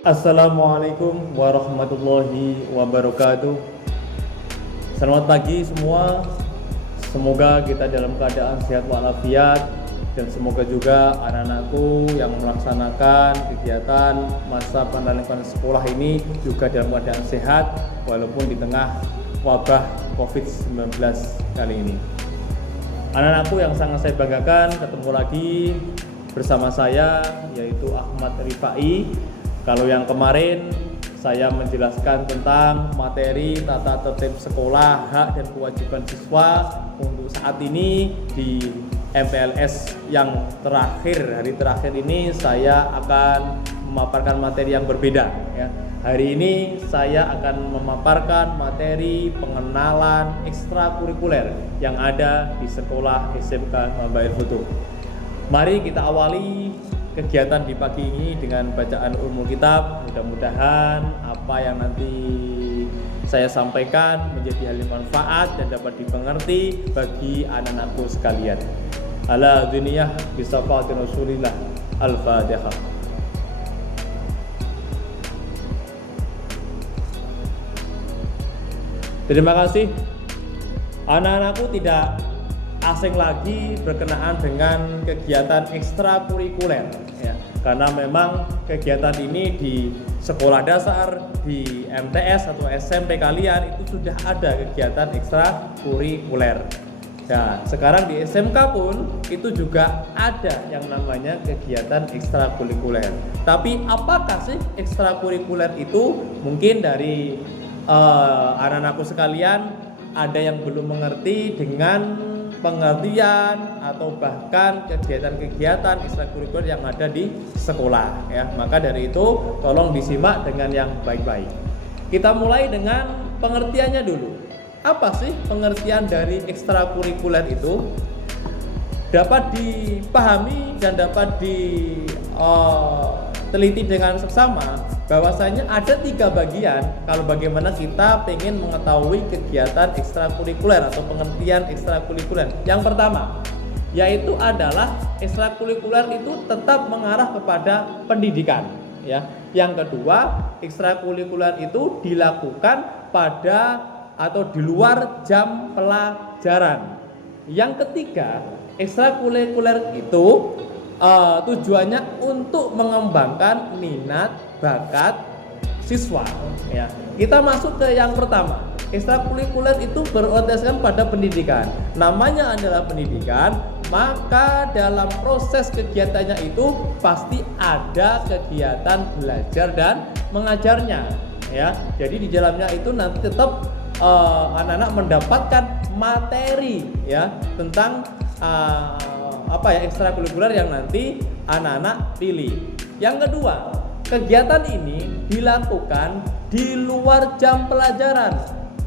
Assalamualaikum warahmatullahi wabarakatuh. Selamat pagi semua. Semoga kita dalam keadaan sehat walafiat, dan semoga juga anak-anakku yang melaksanakan kegiatan masa pendidikan sekolah ini juga dalam keadaan sehat walaupun di tengah wabah COVID-19 kali ini. Anak-anakku yang sangat saya banggakan, ketemu lagi bersama saya yaitu Ahmad Rifai. Kalau yang kemarin saya menjelaskan tentang materi tata tertib sekolah, hak dan kewajiban siswa. Untuk saat ini di MPLS yang hari terakhir ini saya akan memaparkan materi yang berbeda ya. Hari ini saya akan memaparkan materi pengenalan ekstrakurikuler yang ada di sekolah SMK Mabail Futuh. Mari kita awali kegiatan di pagi ini dengan bacaan Ummul Kitab. Mudah-mudahan apa yang nanti saya sampaikan menjadi hal yang manfaat dan dapat dimengerti bagi anak-anakku sekalian. Ala duniyah bisafati Rasulillah. Al-Fatihah. Terima kasih. Anak-anakku tidak asing lagi berkenaan dengan kegiatan ekstrakurikuler ya, karena memang kegiatan ini di sekolah dasar, di MTS atau SMP kalian itu sudah ada kegiatan ekstrakurikuler. Nah, sekarang di SMK pun itu juga ada yang namanya kegiatan ekstrakurikuler. Tapi apakah sih ekstrakurikuler itu? Mungkin dari anak-anakku sekalian ada yang belum mengerti dengan pengertian atau bahkan kegiatan-kegiatan ekstrakurikuler yang ada di sekolah ya. Maka dari itu tolong disimak dengan yang baik-baik. Kita mulai dengan pengertiannya dulu. Apa sih pengertian dari ekstrakurikuler itu? Dapat dipahami dan dapat diteliti dengan seksama bahwasanya ada 3 bagian kalau bagaimana kita pengen mengetahui kegiatan ekstrakurikuler atau pengertian ekstrakurikuler. Yang pertama yaitu adalah ekstrakurikuler itu tetap mengarah kepada pendidikan ya. Yang kedua, ekstrakurikuler itu dilakukan pada atau di luar jam pelajaran. Yang ketiga, ekstrakurikuler itu tujuannya untuk mengembangkan minat bakat siswa ya. Kita masuk ke yang pertama. Ekstrakurikuler itu berorientasikan pada pendidikan. Namanya adalah pendidikan, maka dalam proses kegiatannya itu pasti ada kegiatan belajar dan mengajarnya ya. Jadi di dalamnya itu nanti tetap anak-anak mendapatkan materi ya tentang ekstrakurikuler yang nanti anak-anak pilih. Yang kedua, kegiatan ini dilakukan di luar jam pelajaran.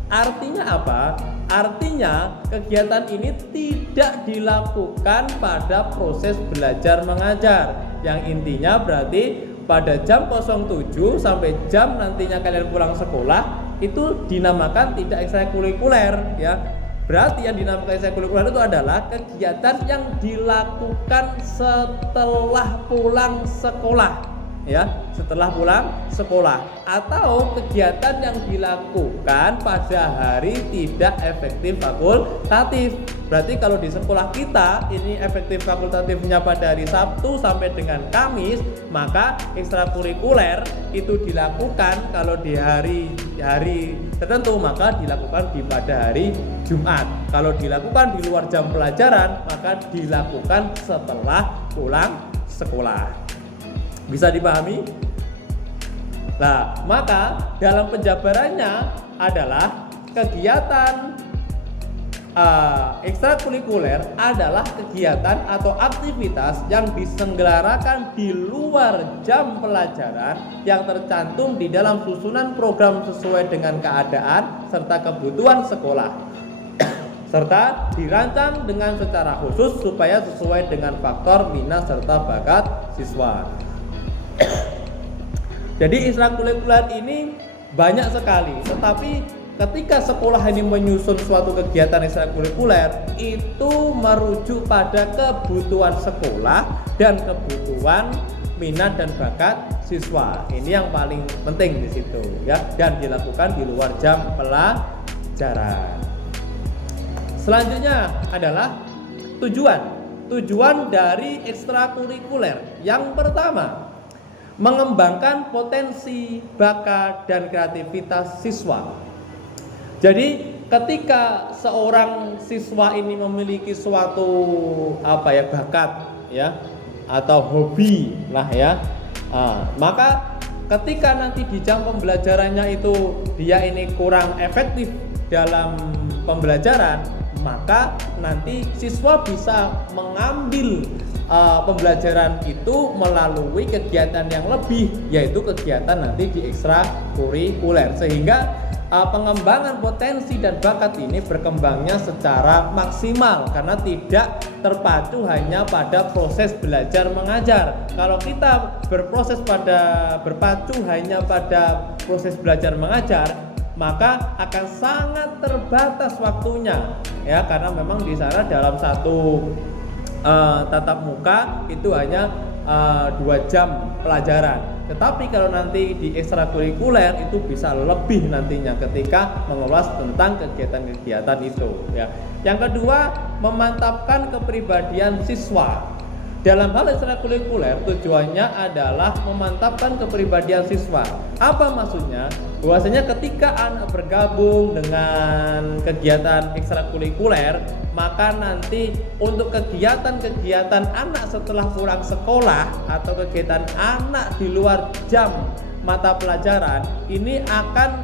Artinya apa? Artinya kegiatan ini tidak dilakukan pada proses belajar mengajar. Yang intinya berarti pada jam 07 sampai jam nantinya kalian pulang sekolah itu dinamakan tidak ekstrakurikuler ya. Berarti yang dinamakan ekstrakurikuler itu adalah kegiatan yang dilakukan setelah pulang sekolah ya, setelah pulang sekolah, atau kegiatan yang dilakukan pada hari tidak efektif fakultatif. Berarti kalau di sekolah kita ini efektif fakultatifnya pada hari Sabtu sampai dengan Kamis, maka ekstrakurikuler itu dilakukan kalau di hari tertentu maka dilakukan pada hari Jumat. Kalau dilakukan di luar jam pelajaran maka dilakukan setelah pulang sekolah. Bisa dipahami? Nah, maka dalam penjabarannya adalah kegiatan ekstrakurikuler adalah kegiatan atau aktivitas yang diselenggarakan di luar jam pelajaran yang tercantum di dalam susunan program sesuai dengan keadaan serta kebutuhan sekolah serta dirancang dengan secara khusus supaya sesuai dengan faktor minat serta bakat siswa. Jadi ekstrakurikuler ini banyak sekali, tetapi ketika sekolah ini menyusun suatu kegiatan ekstrakurikuler itu merujuk pada kebutuhan sekolah dan kebutuhan minat dan bakat siswa. Ini yang paling penting di situ ya, dan dilakukan di luar jam pelajaran. Selanjutnya adalah tujuan dari ekstrakurikuler. Yang pertama, mengembangkan potensi, bakat, dan kreativitas siswa. Jadi ketika seorang siswa ini memiliki suatu bakat ya atau hobi lah ya, maka ketika nanti di jam pembelajarannya itu dia ini kurang efektif dalam pembelajaran, maka nanti siswa bisa mengambil pembelajaran itu melalui kegiatan yang lebih, yaitu kegiatan nanti di ekstrakurikuler, sehingga pengembangan potensi dan bakat ini berkembangnya secara maksimal karena tidak terpacu hanya pada proses belajar mengajar. Kalau kita berpacu hanya pada proses belajar mengajar, maka akan sangat terbatas waktunya ya, karena memang di sana dalam satu tatap muka itu hanya 2 jam pelajaran. Tetapi kalau nanti di ekstrakurikuler itu bisa lebih nantinya ketika mengulas tentang kegiatan-kegiatan itu ya. Yang kedua, memantapkan kepribadian siswa. Dalam hal ekstrakurikuler tujuannya adalah memantapkan kepribadian siswa. Apa maksudnya? Bahwasanya ketika anak bergabung dengan kegiatan ekstrakurikuler, maka nanti untuk kegiatan-kegiatan anak setelah pulang sekolah atau kegiatan anak di luar jam mata pelajaran ini akan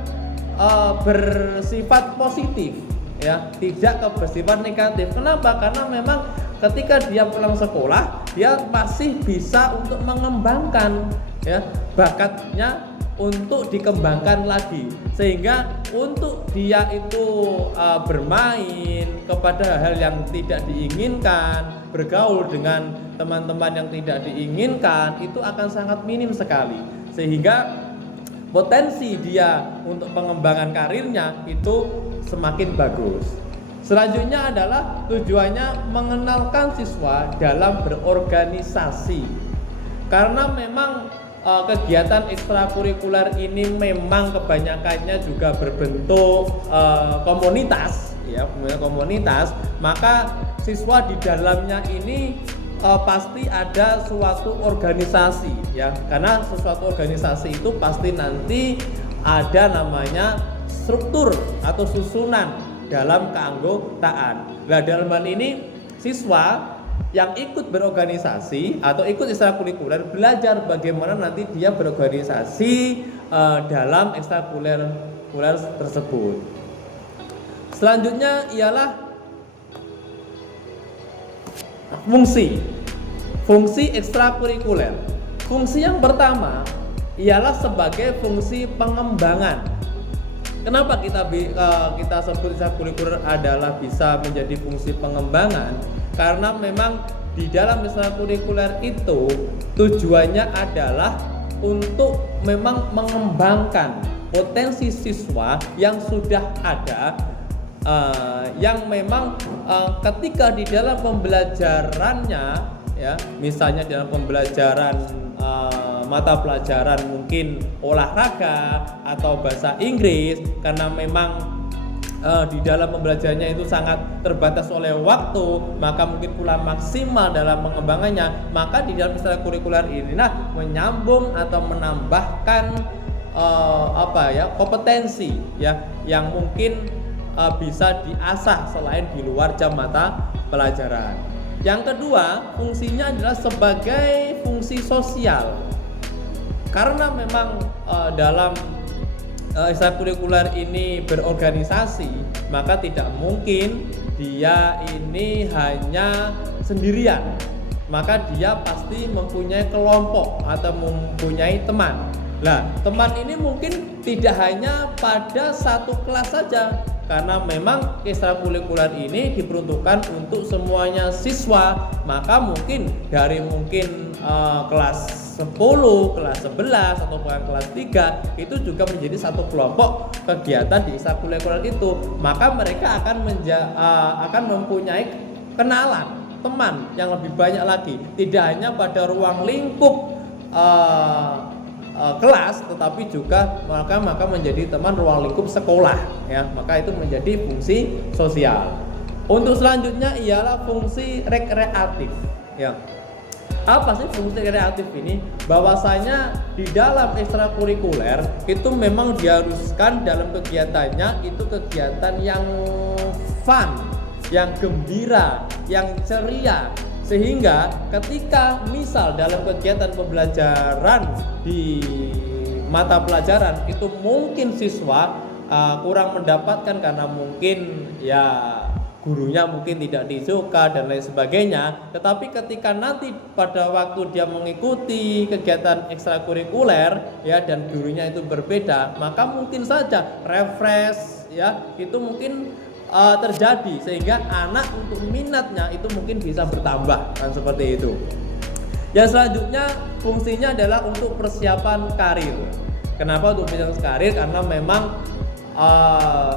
bersifat positif ya, tidak bersifat negatif. Kenapa? Karena memang ketika dia pulang sekolah, dia masih bisa untuk mengembangkan ya bakatnya untuk dikembangkan lagi, sehingga untuk dia itu bermain kepada hal yang tidak diinginkan, bergaul dengan teman-teman yang tidak diinginkan itu akan sangat minim sekali, sehingga potensi dia untuk pengembangan karirnya itu semakin bagus. Selanjutnya adalah tujuannya mengenalkan siswa dalam berorganisasi, karena memang kegiatan ekstrakurikuler ini memang kebanyakannya juga berbentuk komunitas ya, komunitas, maka siswa di dalamnya ini pasti ada suatu organisasi ya, karena sesuatu organisasi itu pasti nanti ada namanya struktur atau susunan dalam keanggotaan. Nah, dalam hal ini siswa yang ikut berorganisasi atau ikut ekstrakurikuler belajar bagaimana nanti dia berorganisasi dalam ekstrakurikuler tersebut. Selanjutnya ialah fungsi ekstrakurikuler. Fungsi yang pertama ialah sebagai fungsi pengembangan. Kenapa kita sebut ekstrakurikuler adalah bisa menjadi fungsi pengembangan? Karena memang di dalam ekstrakurikuler itu tujuannya adalah untuk memang mengembangkan potensi siswa yang sudah ada, yang memang ketika di dalam pembelajarannya ya, misalnya dalam pembelajaran mata pelajaran mungkin olahraga atau bahasa Inggris, karena memang di dalam pembelajarannya itu sangat terbatas oleh waktu, maka mungkin kurang maksimal dalam pengembangannya, maka di dalam ekstrakurikuler ini menyambung atau menambahkan kompetensi ya yang mungkin bisa diasah selain di luar jam mata pelajaran. Yang kedua, fungsinya adalah sebagai fungsi sosial. Karena memang dalam ekstrakurikuler ini berorganisasi, maka tidak mungkin dia ini hanya sendirian. Maka dia pasti mempunyai kelompok atau mempunyai teman. Nah, teman ini mungkin tidak hanya pada satu kelas saja, karena memang ekstrakurikuler ini diperuntukkan untuk semuanya siswa. Maka mungkin dari kelas 10, kelas 11 atau kelas 3 itu juga menjadi satu kelompok kegiatan di ekstrakurikuler itu. Maka mereka akan mempunyai kenalan teman yang lebih banyak lagi, tidak hanya pada ruang lingkup kelas, tetapi juga maka menjadi teman ruang lingkup sekolah, ya. Maka itu menjadi fungsi sosial. Untuk selanjutnya ialah fungsi rekreatif, ya. Apa sih fungsi rekreatif ini? Bahwasanya di dalam ekstrakurikuler itu memang diharuskan dalam kegiatannya itu kegiatan yang fun, yang gembira, yang ceria, sehingga ketika misal dalam kegiatan pembelajaran di mata pelajaran itu mungkin siswa kurang mendapatkan karena mungkin ya gurunya mungkin tidak disuka dan lain sebagainya, tetapi ketika nanti pada waktu dia mengikuti kegiatan ekstrakurikuler ya dan gurunya itu berbeda, maka mungkin saja refresh ya itu mungkin terjadi sehingga anak untuk minatnya itu mungkin bisa bertambah kan seperti itu. Yang selanjutnya fungsinya adalah untuk persiapan karir. Kenapa untuk persiapan karir? Karena memang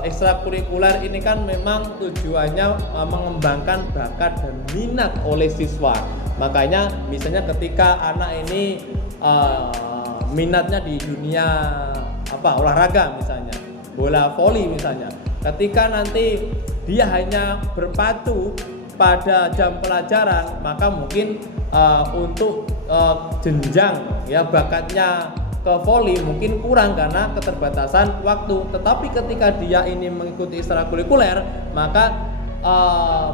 ekstrakurikuler ini kan memang tujuannya mengembangkan bakat dan minat oleh siswa. Makanya misalnya ketika anak ini minatnya di dunia olahraga misalnya, bola voli misalnya, ketika nanti dia hanya berpacu pada jam pelajaran, maka mungkin untuk jenjang ya bakatnya ke voli mungkin kurang karena keterbatasan waktu. Tetapi ketika dia ini mengikuti ekstrakurikuler, maka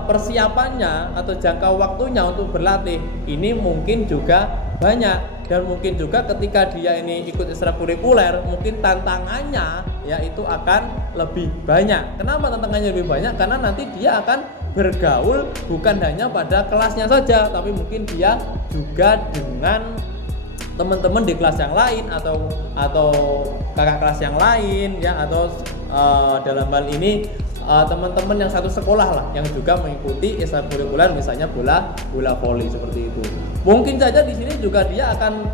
persiapannya atau jangka waktunya untuk berlatih ini mungkin juga banyak, dan mungkin juga ketika dia ini ikut ekstrakurikuler mungkin tantangannya ya itu akan lebih banyak. Kenapa tantangannya lebih banyak? Karena nanti dia akan bergaul bukan hanya pada kelasnya saja, tapi mungkin dia juga dengan teman-teman di kelas yang lain atau kakak kelas yang lain ya, atau dalam hal ini teman-teman yang satu sekolah lah yang juga mengikuti ekstrakurikuler misalnya bola voli seperti itu. Mungkin saja di sini juga dia akan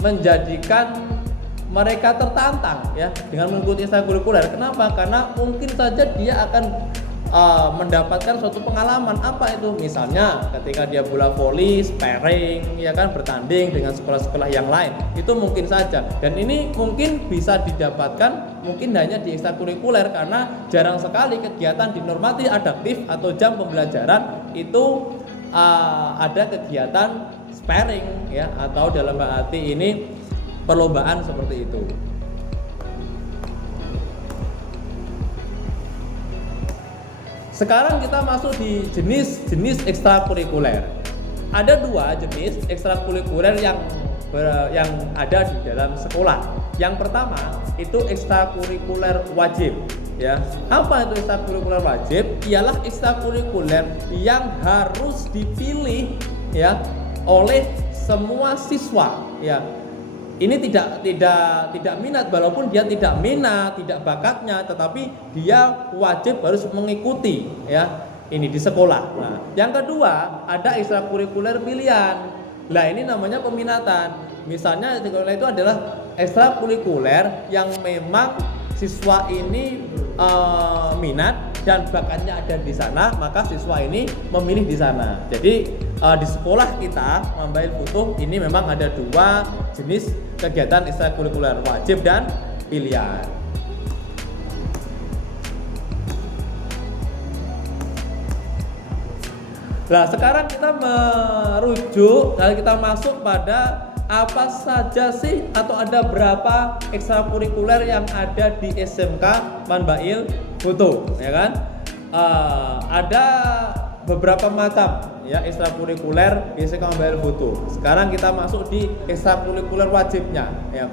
menjadikan mereka tertantang ya dengan mengikuti ekstrakurikuler. Kenapa? Karena mungkin saja dia akan mendapatkan suatu pengalaman. Apa itu? Misalnya ketika dia bola voli, sparring ya kan, bertanding dengan sekolah-sekolah yang lain, itu mungkin saja. Dan ini mungkin bisa didapatkan mungkin hanya di ekstrakurikuler, karena jarang sekali kegiatan di normatif adaptif atau jam pembelajaran itu ada kegiatan sparring ya, atau dalam arti ini perlombaan seperti itu. Sekarang kita masuk di jenis-jenis ekstrakurikuler. Ada dua jenis ekstrakurikuler yang ada di dalam sekolah. Yang pertama itu ekstrakurikuler wajib. Ya, apa itu ekstrakurikuler wajib? Ialah ekstrakurikuler yang harus dipilih ya oleh semua siswa. Ya, ini tidak minat, walaupun dia tidak minat, tidak bakatnya, tetapi dia wajib harus mengikuti ya ini di sekolah. Nah, yang kedua ada ekstrakurikuler pilihan. Nah, ini namanya peminatan. Misalnya ekstrakurikuler itu adalah ekstrakurikuler yang memang siswa ini minat dan bakatnya ada di sana, maka siswa ini memilih di sana. Jadi di sekolah kita Mambail Futuh ini memang ada dua jenis kegiatan ekstrakurikuler, wajib dan pilihan. Nah, sekarang kita kita masuk pada apa saja sih atau ada berapa ekstrakurikuler yang ada di SMK Mambail Futuh ya kan? Ada beberapa macam ya ekstrakurikuler di SMK Mambail Futuh. Sekarang kita masuk di ekstrakurikuler wajibnya ya.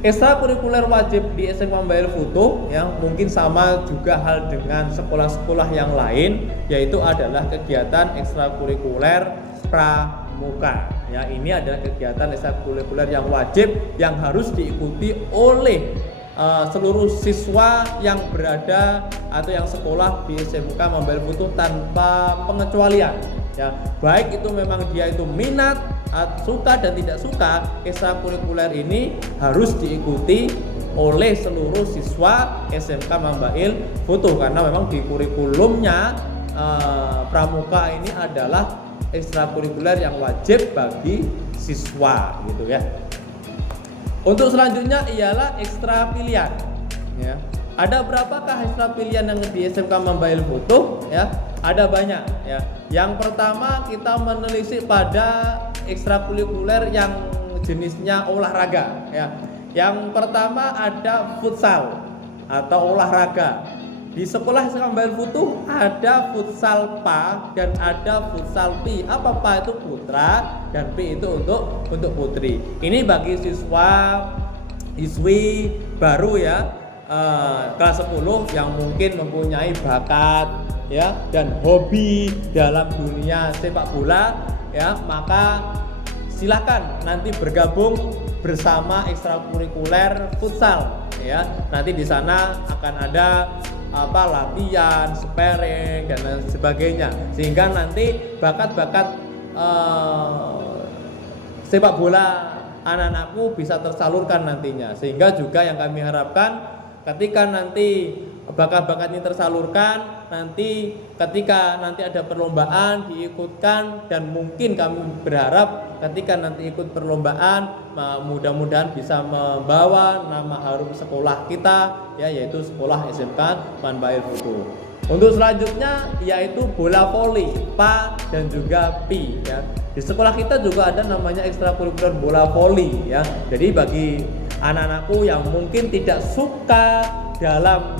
Ekstrakurikuler wajib di SMK Mambail Futuh ya mungkin sama juga hal dengan sekolah-sekolah yang lain, yaitu adalah kegiatan ekstrakurikuler pramuka. Ya, ini adalah kegiatan ekstrakurikuler yang wajib yang harus diikuti oleh seluruh siswa yang berada atau yang sekolah di SMK Mambail Futuh tanpa pengecualian. Ya, baik itu memang dia itu minat, suka dan tidak suka, ekstrakurikuler ini harus diikuti oleh seluruh siswa SMK Mambail Futuh, karena memang di kurikulumnya pramuka ini adalah ekstrakurikuler yang wajib bagi siswa gitu ya. Untuk selanjutnya ialah ekstra pilihan ya. Ada berapakah ekstra pilihan yang di SMK Mambail Foto ya? Ada banyak ya. Yang pertama kita menelisik pada ekstrakurikuler yang jenisnya olahraga ya. Yang pertama ada futsal atau olahraga. Di sekolah SMK Mambail Foto ada futsal PA dan ada futsal PI. Apa PA itu putra dan PI itu untuk putri. Ini bagi siswi baru ya, kelas 10 yang mungkin mempunyai bakat ya dan hobi dalam dunia sepak bola ya, maka silakan nanti bergabung bersama ekstrakurikuler futsal ya. Nanti di sana akan ada latihan, sparring dan lain sebagainya, sehingga nanti bakat-bakat sepak bola anak-anakku bisa tersalurkan nantinya. Sehingga juga yang kami harapkan ketika nanti bakat-bakat ini tersalurkan, nanti ketika nanti ada perlombaan diikutkan, dan mungkin kami berharap ketika nanti ikut perlombaan mudah-mudahan bisa membawa nama harum sekolah kita ya, yaitu sekolah SMK Mambail Foto. Untuk selanjutnya yaitu bola voli PA dan juga PI ya. Di sekolah kita juga ada namanya ekstrakurikuler bola voli ya. Jadi bagi anak-anakku yang mungkin tidak suka dalam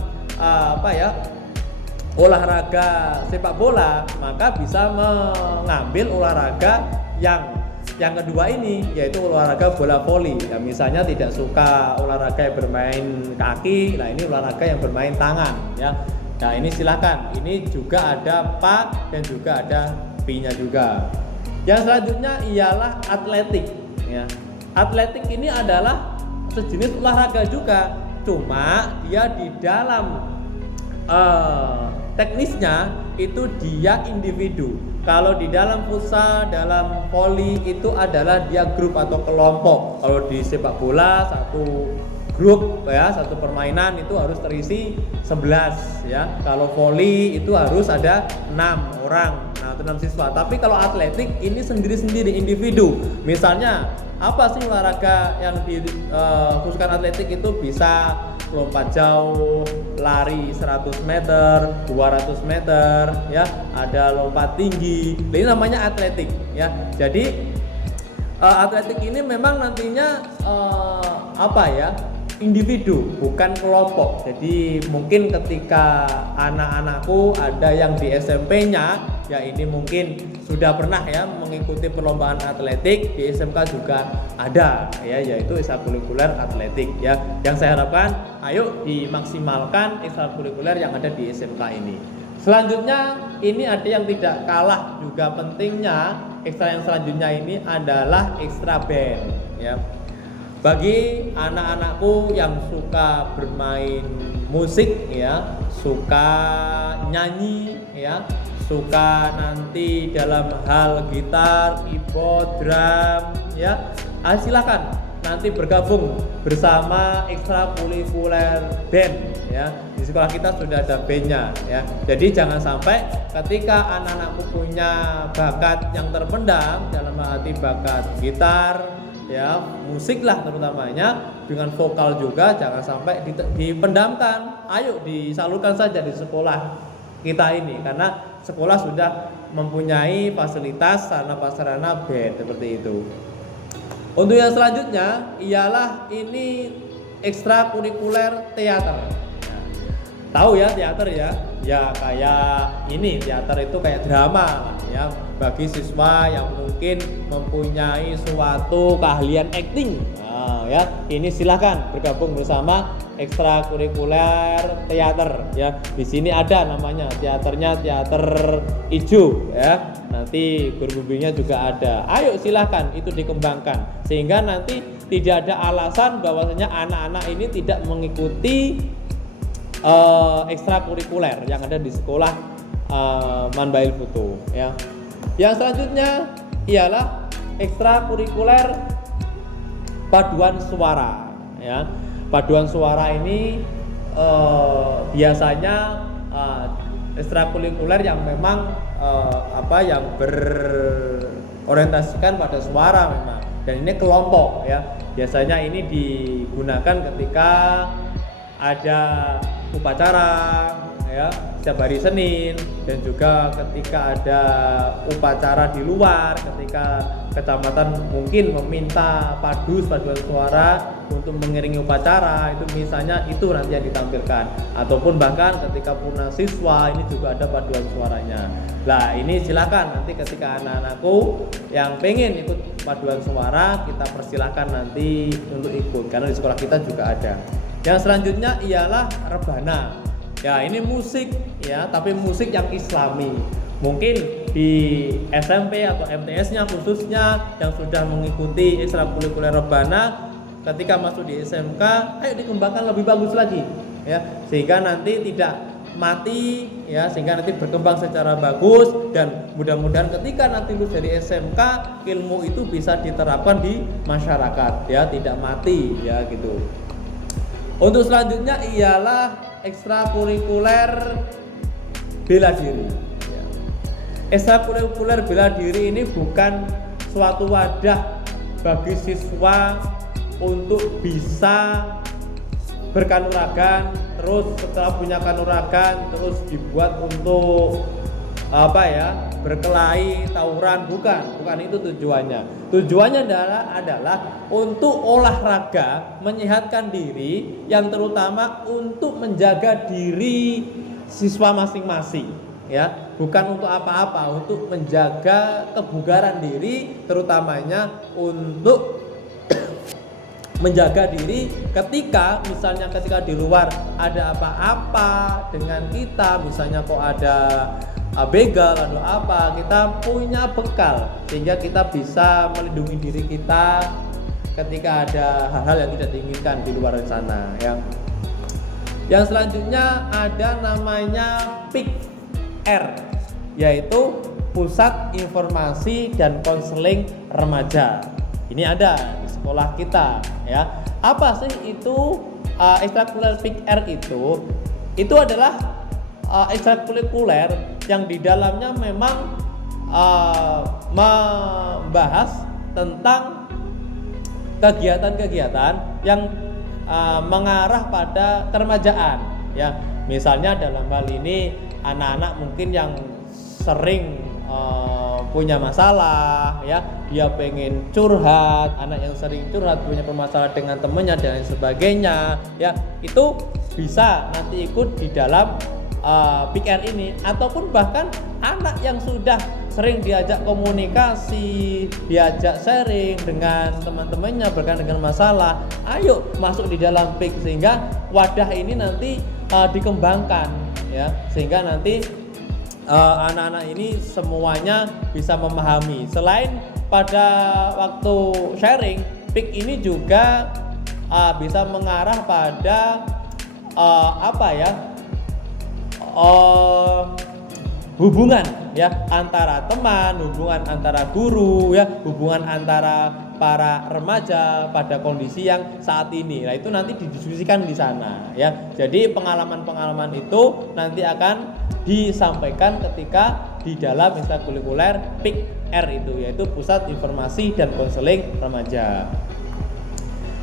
olahraga sepak bola, maka bisa mengambil olahraga yang kedua ini, yaitu olahraga bola voli. Ya, misalnya tidak suka olahraga yang bermain kaki, nah ini olahraga yang bermain tangan ya. Nah ini silakan. Ini juga ada PA dan juga ada PI-nya juga. Yang selanjutnya ialah atletik ya. Atletik ini adalah sejenis olahraga juga, cuma dia di dalam teknisnya itu dia individu. Kalau di dalam futsal, dalam voli itu adalah dia grup atau kelompok. Kalau di sepak bola satu grup ya, satu permainan itu harus terisi 11 ya. Kalau voli itu harus ada 6 orang, nah 6 siswa. Tapi kalau atletik ini sendiri-sendiri, individu. Misalnya apa sih olahraga yang dikhususkan atletik itu? Bisa lompat jauh, lari 100 meter, 200 meter ya, ada lompat tinggi. Ini namanya atletik ya. Jadi atletik ini memang nantinya individu, bukan kelompok. Jadi mungkin ketika anak-anakku ada yang di SMP-nya ya, ini mungkin sudah pernah ya mengikuti perlombaan atletik. Di SMK juga ada ya, yaitu ekstrakurikuler atletik ya. Yang saya harapkan ayo dimaksimalkan ekstrakurikuler yang ada di SMK ini. Selanjutnya ini ada yang tidak kalah juga pentingnya, ekstra yang selanjutnya ini adalah ekstra band ya. Bagi anak-anakku yang suka bermain musik ya, suka nyanyi ya, suka nanti dalam hal gitar, keyboard, drum ya, silakan nanti bergabung bersama ekstrakurikuler band ya. Di sekolah kita sudah ada bandnya ya. Jadi jangan sampai ketika anak-anakku punya bakat yang terpendam, dalam arti bakat gitar ya, musik lah terutamanya, dengan vokal juga, jangan sampai dipendamkan. Ayo disalurkan saja di sekolah kita ini, karena sekolah sudah mempunyai fasilitas sarana-prasarana band seperti itu. Untuk yang selanjutnya ialah ini ekstrakurikuler teater. Tahu ya teater ya? Ya kayak ini, teater itu kayak drama ya, bagi siswa yang mungkin mempunyai suatu keahlian acting. Nah, ya, ini silahkan bergabung bersama ekstrakurikuler teater ya. Di sini ada namanya teaternya teater ijo ya. Nanti guru bimbingnya juga ada. Ayo silahkan itu dikembangkan, sehingga nanti tidak ada alasan bahwasanya anak-anak ini tidak mengikuti ekstrakurikuler yang ada di sekolah Mambail Foto ya. Yang selanjutnya ialah ekstrakurikuler paduan suara ya. Paduan suara ini biasanya ekstrakurikuler yang memang yang berorientasikan pada suara memang. Dan ini kelompok ya. Biasanya ini digunakan ketika ada upacara ya, setiap hari Senin, dan juga ketika ada upacara di luar, ketika kecamatan mungkin meminta paduan suara untuk mengiringi upacara, itu misalnya itu nanti yang ditampilkan, ataupun bahkan ketika purna siswa ini juga ada paduan suaranya. Nah ini silakan nanti ketika anak-anakku yang pengen ikut paduan suara, kita persilahkan nanti untuk ikut karena di sekolah kita juga ada. Yang selanjutnya ialah rebana. Ya ini musik ya, tapi musik yang islami. Mungkin di SMP atau MTS-nya khususnya yang sudah mengikuti ekstrakurikuler rebana, ketika masuk di SMK, ayo dikembangkan lebih bagus lagi ya, sehingga nanti tidak mati ya, sehingga nanti berkembang secara bagus, dan mudah-mudahan ketika nanti lulus dari SMK ilmu itu bisa diterapkan di masyarakat ya, tidak mati ya gitu. Untuk selanjutnya ialah ekstrakurikuler bela diri. Ekstrakurikuler bela diri ini bukan suatu wadah bagi siswa untuk bisa berkanuragan, terus setelah punya kanuragan terus dibuat untuk berkelahi, tawuran, bukan itu tujuannya. Tujuannya adalah untuk olahraga, menyehatkan diri, yang terutama untuk menjaga diri siswa masing-masing ya, bukan untuk apa-apa, untuk menjaga kebugaran diri, terutamanya untuk menjaga diri ketika misalnya ketika di luar ada apa-apa dengan kita, misalnya kok ada begal atau apa, kita punya bekal sehingga kita bisa melindungi diri kita ketika ada hal-hal yang tidak diinginkan di luar sana ya. Yang selanjutnya ada namanya PIKR, yaitu Pusat Informasi dan Konseling Remaja. Ini ada di sekolah kita ya. Apa sih itu ekstrakurikuler PIKR itu? Itu adalah ekstrakurikuler yang di dalamnya memang membahas tentang kegiatan-kegiatan yang mengarah pada keremajaan ya. Misalnya dalam hal ini anak-anak mungkin yang sering punya masalah ya, dia pengen curhat, anak yang sering curhat punya permasalahan dengan temannya dan lain sebagainya ya, itu bisa nanti ikut di dalam PIKR ini. Ataupun bahkan anak yang sudah sering diajak komunikasi, diajak sharing dengan teman-temannya berkaitan dengan masalah, ayo masuk di dalam PIK, sehingga wadah ini nanti dikembangkan ya, sehingga nanti anak-anak ini semuanya bisa memahami. Selain pada waktu sharing, PIK ini juga bisa mengarah pada hubungan ya antara teman, hubungan antara guru ya, hubungan antara para remaja pada kondisi yang saat ini. Nah, itu nanti didiskusikan di sana ya. Jadi pengalaman-pengalaman itu nanti akan disampaikan ketika di dalam ekstrakurikuler PIKR itu, yaitu Pusat Informasi dan Konseling Remaja.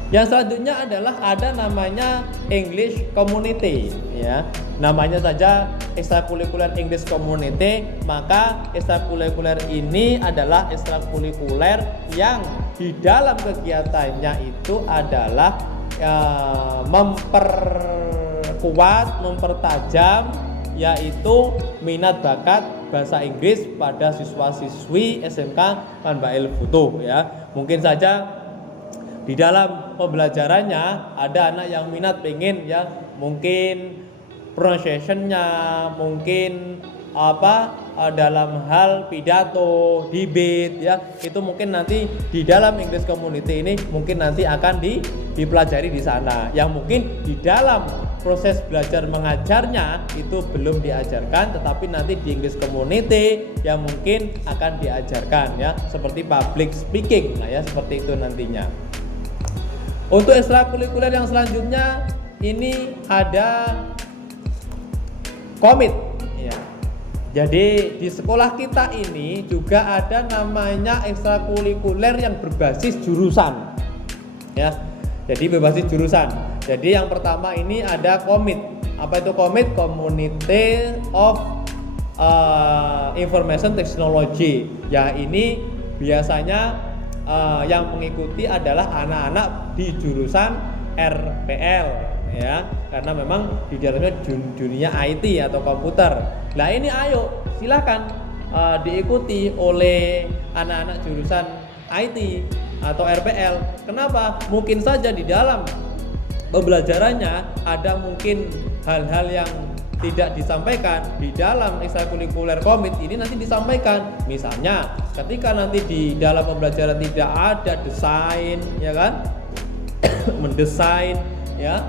Yang selanjutnya adalah ada namanya English Community ya. Namanya saja ekstrakurikuler English Community, maka ekstrakurikuler ini adalah ekstrakurikuler yang di dalam kegiatannya itu adalah memperkuat, mempertajam yaitu minat bakat bahasa Inggris pada siswa-siswi SMK Manbail Futuh ya. Mungkin saja di dalam pembelajarannya ada anak yang minat pengen ya, mungkin pronunciation-nya, mungkin dalam hal pidato, debate ya, itu mungkin nanti di dalam English Community ini mungkin nanti akan dipelajari di sana. Yang mungkin di dalam proses belajar mengajarnya itu belum diajarkan, tetapi nanti di English Community yang mungkin akan diajarkan ya, seperti public speaking. Nah ya, seperti itu nantinya. Untuk ekstrakurikuler yang selanjutnya ini ada komit ya. Jadi di sekolah kita ini juga ada namanya ekstrakurikuler yang berbasis jurusan, ya. Jadi berbasis jurusan. Jadi yang pertama ini ada komit. Apa itu komit? Community of Information Technology. Ya ini biasanya yang mengikuti adalah anak-anak di jurusan RPL, ya, karena memang di dalamnya dunia IT atau komputer. Nah ini ayo silakan diikuti oleh anak-anak jurusan IT atau RPL. Kenapa? Mungkin saja di dalam pembelajarannya ada mungkin hal-hal yang tidak disampaikan di dalam ekstrakurikuler komit ini nanti disampaikan. Misalnya ketika nanti di dalam pembelajaran tidak ada desain, ya kan, mendesain, ya,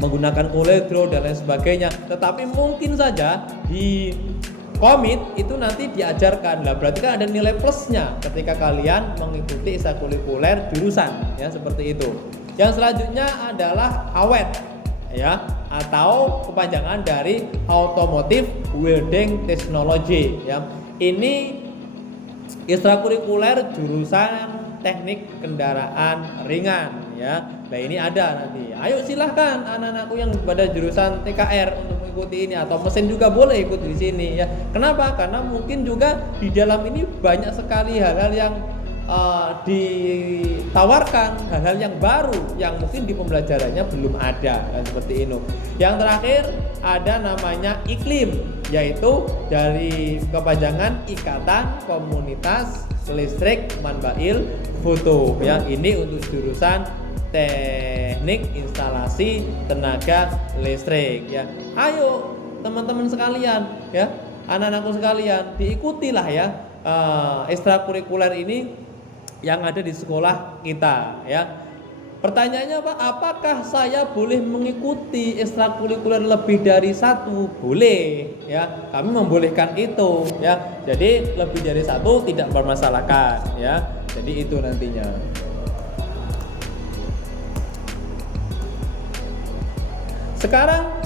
menggunakan koledro dan lain sebagainya, tetapi mungkin saja di komit itu nanti diajarkan. Lah berarti kan ada nilai plusnya ketika kalian mengikuti ekstrakurikuler jurusan, ya, seperti itu. Yang selanjutnya adalah AWET, ya, atau kepanjangan dari Automotive Welding Technology, ya. Ini ekstrakurikuler jurusan teknik kendaraan ringan, ya. Nah ini ada nanti. Ayo silahkan anak-anakku yang pada jurusan TKR untuk mengikuti ini, atau mesin juga boleh ikut di sini, ya. Kenapa? Karena mungkin juga di dalam ini banyak sekali hal-hal yang ditawarkan, hal-hal yang baru yang mungkin di pembelajarannya belum ada, kan, seperti ini. Yang terakhir ada namanya iklim, yaitu dari kepanjangan Ikatan Komunitas Listrik Manbail Foto, ya. Ini untuk jurusan teknik instalasi tenaga listrik, ya. Ayo teman-teman sekalian, ya, anak-anakku sekalian, diikutilah, ya, ekstrakurikuler ini yang ada di sekolah kita, ya. Pertanyaannya apa? Apakah saya boleh mengikuti ekstrakurikuler lebih dari satu? Boleh, ya. Kami membolehkan itu, ya. Jadi lebih dari satu tidak bermasalahkan, ya. Jadi itu nantinya. Sekarang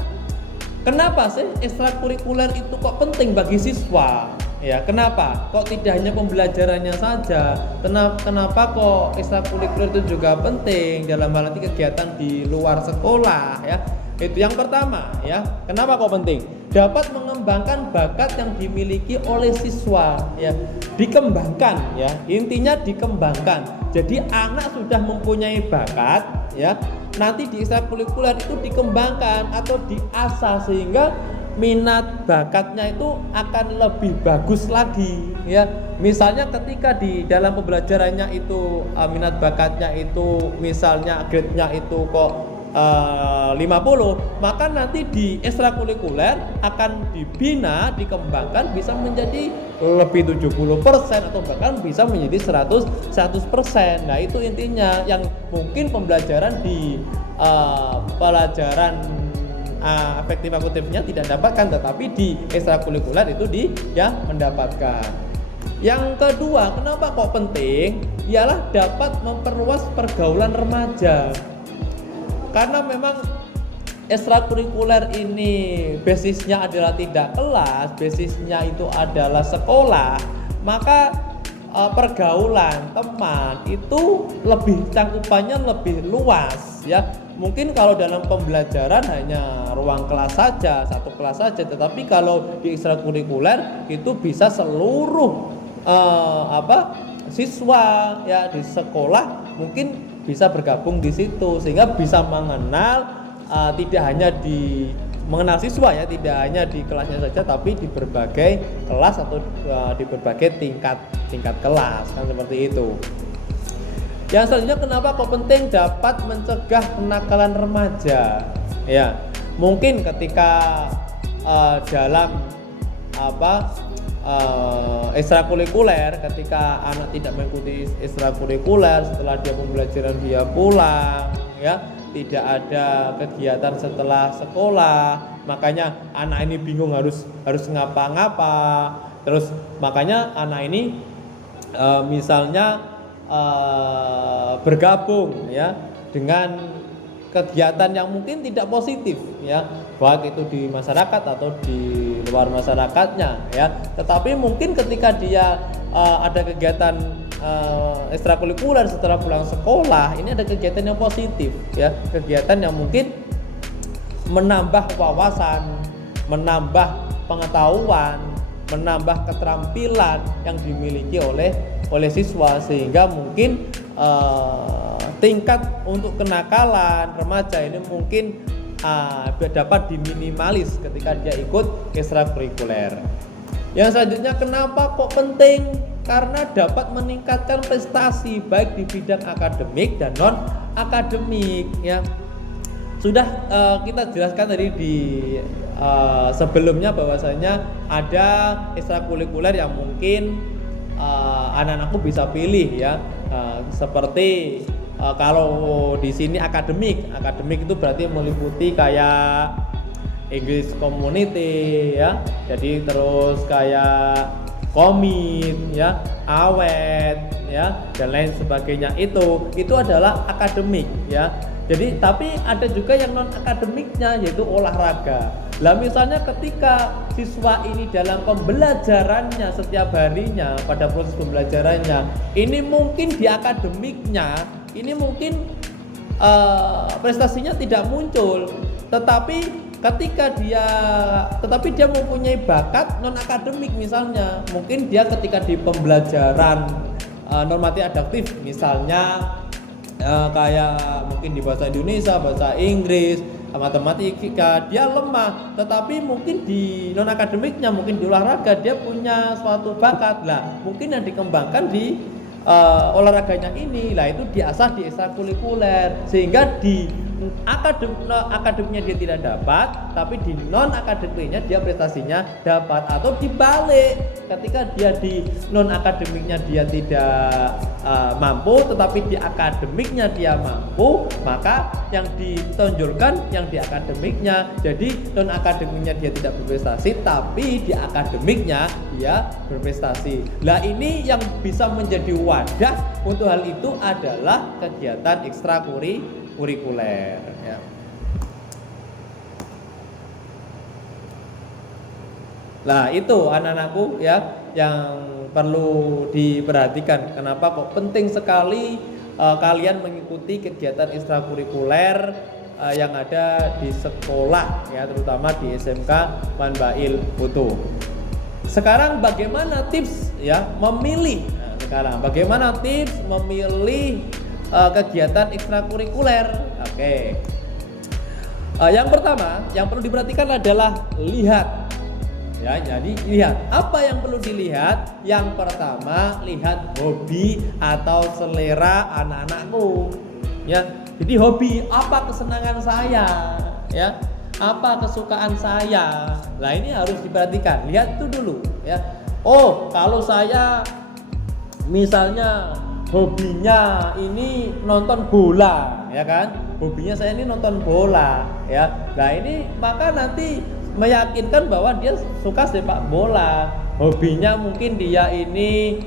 kenapa sih ekstrakurikuler itu kok penting bagi siswa? Ya, kenapa? Kok tidak hanya pembelajarannya saja? Kenapa kok ekstrakurikuler itu juga penting dalam hal nanti kegiatan di luar sekolah, ya? Itu yang pertama, ya. Kenapa kok penting? Dapat mengembangkan bakat yang dimiliki oleh siswa, ya. Dikembangkan, ya. Intinya dikembangkan. Jadi anak sudah mempunyai bakat, ya. Nanti di ekstrakurikuler itu dikembangkan atau diasah sehingga minat bakatnya itu akan lebih bagus lagi, ya. Misalnya ketika di dalam pembelajarannya itu minat bakatnya itu misalnya grade-nya itu kok 50, maka nanti di ekstrakurikuler akan dibina, dikembangkan bisa menjadi lebih 70% atau bahkan bisa menjadi 100%. Nah, itu intinya yang mungkin pembelajaran di pelajaran afektif akutifnya tidak dapatkan, tetapi di ekstrakurikuler itu dia mendapatkan. Yang kedua, kenapa kok penting? Ialah dapat memperluas pergaulan remaja. Karena memang ekstrakurikuler ini basisnya adalah tidak kelas, basisnya itu adalah sekolah, maka pergaulan teman itu lebih cangkupannya lebih luas, ya. Mungkin kalau dalam pembelajaran hanya ruang kelas saja, satu kelas saja, tetapi kalau di ekstrakurikuler itu bisa seluruh siswa, ya, di sekolah mungkin bisa bergabung di situ sehingga bisa mengenal tidak hanya mengenal siswa, ya, tidak hanya di kelasnya saja tapi di berbagai kelas atau di berbagai tingkat kelas, kan, seperti itu. Yang selanjutnya, kenapa kok penting? Dapat mencegah kenakalan remaja, ya. Mungkin ketika dalam ekstrakurikuler, ketika anak tidak mengikuti ekstrakurikuler, setelah dia pembelajaran dia pulang, ya, tidak ada kegiatan setelah sekolah, makanya anak ini bingung harus ngapa-ngapa. Terus makanya anak ini misalnya bergabung, ya, dengan kegiatan yang mungkin tidak positif, ya, baik itu di masyarakat atau di luar masyarakatnya ya. Tetapi mungkin ketika dia ada kegiatan ekstrakurikuler setelah pulang sekolah, ini ada kegiatan yang positif ya, kegiatan yang mungkin menambah wawasan, menambah pengetahuan, menambah keterampilan yang dimiliki oleh siswa, sehingga mungkin tingkat untuk kenakalan remaja ini mungkin dapat diminimalis ketika dia ikut ekstrakurikuler. Yang selanjutnya, kenapa kok penting? Karena dapat meningkatkan prestasi baik di bidang akademik dan non akademik ya. Sudah kita jelaskan tadi di sebelumnya bahwasanya ada ekstrakurikuler yang mungkin anak-anakku bisa pilih ya, seperti kalau di sini akademik itu berarti meliputi kayak English Community ya, jadi terus kayak komit ya, awet ya, dan lain sebagainya. Itu adalah akademik ya. Jadi tapi ada juga yang non akademiknya, yaitu olahraga. Lah misalnya ketika siswa ini dalam pembelajarannya setiap harinya, pada proses pembelajarannya ini mungkin di akademiknya ini mungkin prestasinya tidak muncul, tetapi dia mempunyai bakat non akademik, misalnya mungkin dia ketika di pembelajaran normatif adaptif misalnya kayak mungkin di bahasa Indonesia, bahasa Inggris, matematika dia lemah, tetapi mungkin di non akademiknya, mungkin di olahraga dia punya suatu bakat lah, mungkin yang dikembangkan di olahraganya ini lah, itu diasah di ekstrakurikuler, sehingga di akademiknya dia tidak dapat, tapi di non akademiknya dia prestasinya dapat. Atau dibalik, ketika dia di non akademiknya dia tidak mampu, tetapi di akademiknya dia mampu, maka yang ditonjolkan yang di akademiknya. Jadi non akademiknya dia tidak berprestasi, tapi di akademiknya dia berprestasi. Lah ini yang bisa menjadi wadah untuk hal itu adalah kegiatan ekstrakurikuler ya. Nah itu anak-anakku ya yang perlu diperhatikan, kenapa kok penting sekali kalian mengikuti kegiatan ekstrakurikuler yang ada di sekolah ya, terutama di SMK Manbail Foto. Sekarang bagaimana tips ya memilih? Nah, sekarang bagaimana tips memilih kegiatan ekstrakurikuler? Oke. Yang pertama yang perlu diperhatikan adalah lihat. Ya, jadi lihat apa yang perlu dilihat. Yang pertama, lihat hobi atau selera anak-anakku. Ya, jadi hobi apa kesenangan saya, ya, apa kesukaan saya. Nah ini harus diperhatikan. Lihat itu dulu, ya. Oh, kalau saya misalnya hobinya ini nonton bola, ya kan? Hobinya saya ini nonton bola, ya. Nah ini maka nanti meyakinkan bahwa dia suka sepak bola. Hobinya mungkin dia ini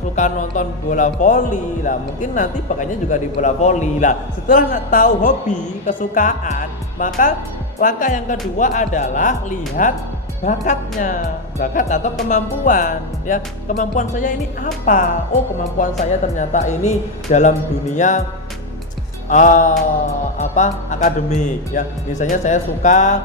suka nonton bola voli lah, mungkin nanti pakainya juga di bola voli lah. Setelah tahu hobi, kesukaan, maka langkah yang kedua adalah lihat bakatnya, bakat atau kemampuan ya. Kemampuan saya ini apa? Oh, kemampuan saya ternyata ini dalam dunia akademik ya. Misalnya saya suka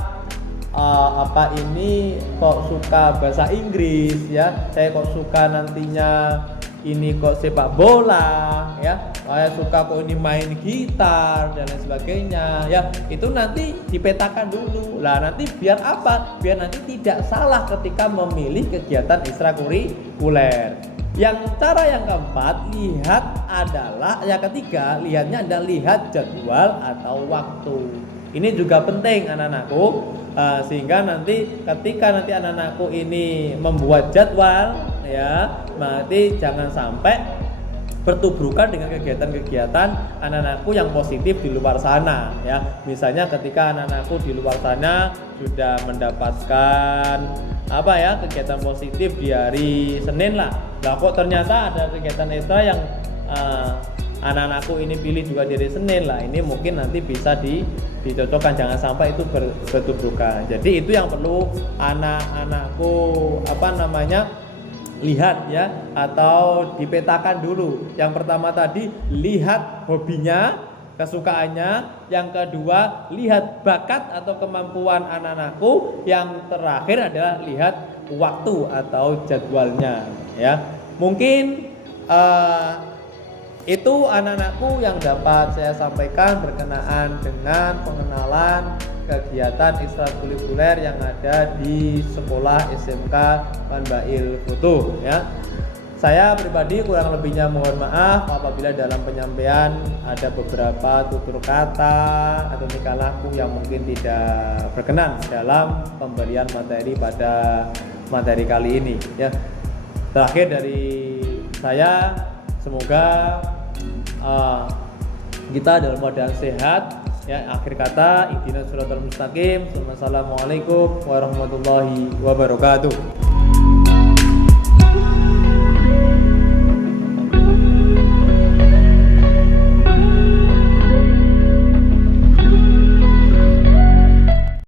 suka bahasa Inggris ya. Saya kok suka nantinya ini kok sepak bola ya. Saya suka kok ini main gitar dan lain sebagainya ya. Itu nanti dipetakan dulu. Lah nanti biar apa? Biar nanti tidak salah ketika memilih kegiatan ekstrakurikuler. Yang cara yang keempat, yang ketiga, lihatnya adalah lihat jadwal atau waktu. Ini juga penting anak-anakku, sehingga nanti ketika nanti anak-anakku ini membuat jadwal ya, berarti jangan sampai bertubrukan dengan kegiatan-kegiatan anak-anakku yang positif di luar sana ya. Misalnya ketika anak-anakku di luar sana sudah mendapatkan kegiatan positif di hari Senin lah. Lah kok ternyata ada kegiatan ekstra yang anak-anakku ini pilih juga di hari Senin lah, ini mungkin nanti bisa dicocokkan, jangan sampai itu bertubrukan. Jadi itu yang perlu anak-anakku lihat ya, atau dipetakan dulu. Yang pertama tadi lihat hobinya, kesukaannya. Yang kedua lihat bakat atau kemampuan anak-anakku. Yang terakhir adalah lihat waktu atau jadwalnya ya. Mungkin itu anak-anakku yang dapat saya sampaikan berkenaan dengan pengenalan kegiatan ekstrakurikuler yang ada di sekolah SMK Manbail Futuh ya. Saya pribadi kurang lebihnya mohon maaf apabila dalam penyampaian ada beberapa tutur kata atau tingkah laku yang mungkin tidak berkenan dalam pemberian materi pada materi kali ini ya. Terakhir dari saya, semoga kita dalam keadaan sehat ya. Akhir kata, ihdinas siratal mustaqim. Wassalamualaikum warahmatullahi wabarakatuh.